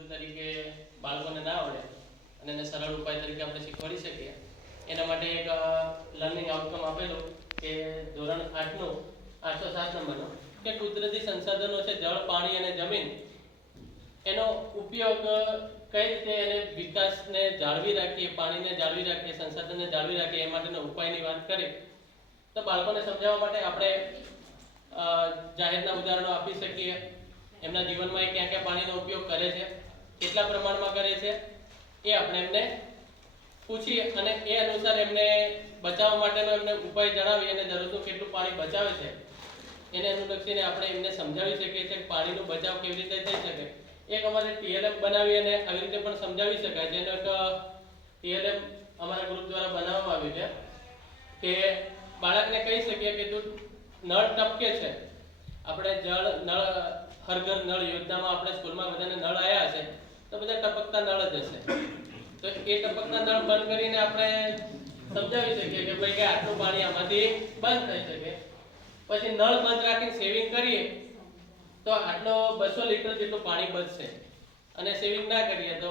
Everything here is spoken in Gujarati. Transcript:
તરીકે બાળકોને ના આવડે અને એને સરળ ઉપાય તરીકે આપણે શીખવાડી શકીએ એના માટે એક લર્નિંગ આઉટકમ આપેલું કે ધોરણ 8 નું 807 નંબરનો કે કુદરતી સંસાધનો છે જળ, પાણી અને જમીન એનો ઉપયોગ કઈ રીતે એને વિકાસને જાળવી રાખીએ, પાણીને જાળવી રાખીએ, સંસાધનને જાળવી રાખીએ એ માટેનો ઉપાયની વાત કરી તો બાળકોને સમજાવવા માટે આપણે જાહેરના ઉદાહરણો આપી શકીએ. એમના જીવનમાં એ ક્યાં ક્યાં પાણીનો ઉપયોગ કરે છે, કેટલા પ્રમાણમાં કરે છે એ આપણે એમને પૂછી અને એ અનુસાર એમને બચાવવા માટેનો એમને ઉપાય જણાવી અને દરરોજનું કેટલું પાણી બચાવે છે એને અનુલક્ષીને આપણે એમને સમજાવી શકીએ છીએ કે પાણીનો બચાવ કેવી રીતે થઈ શકે. એક અમારે ટીએલએમ બનાવી અને આવી રીતે પણ સમજાવી શકાય. જેનો એક ટીએલએમ અમારા ગ્રુપ દ્વારા બનાવવામાં આવ્યું છે કે બાળકને કહી શકીએ કે તું નળ ટપકે છે, આપણે જળ નળ હર ઘર નળ યોજનામાં આપણે સ્કૂલમાં બધાને નળ આવ્યા હશે તો બધા ટપકતા નળ જ હશે, તો એ ટપકતા નળ બંધ કરીને આપણે સમજાવી શકીએ કે ભાઈ કે આટલું પાણી આમાંથી બંધ થઈ શકે. પછી નળ બંધ રાખીને સેવિંગ કરીએ તો આટલો 200 લીટર જેટલું પાણી બચશે અને સેવિંગ ના કરીએ તો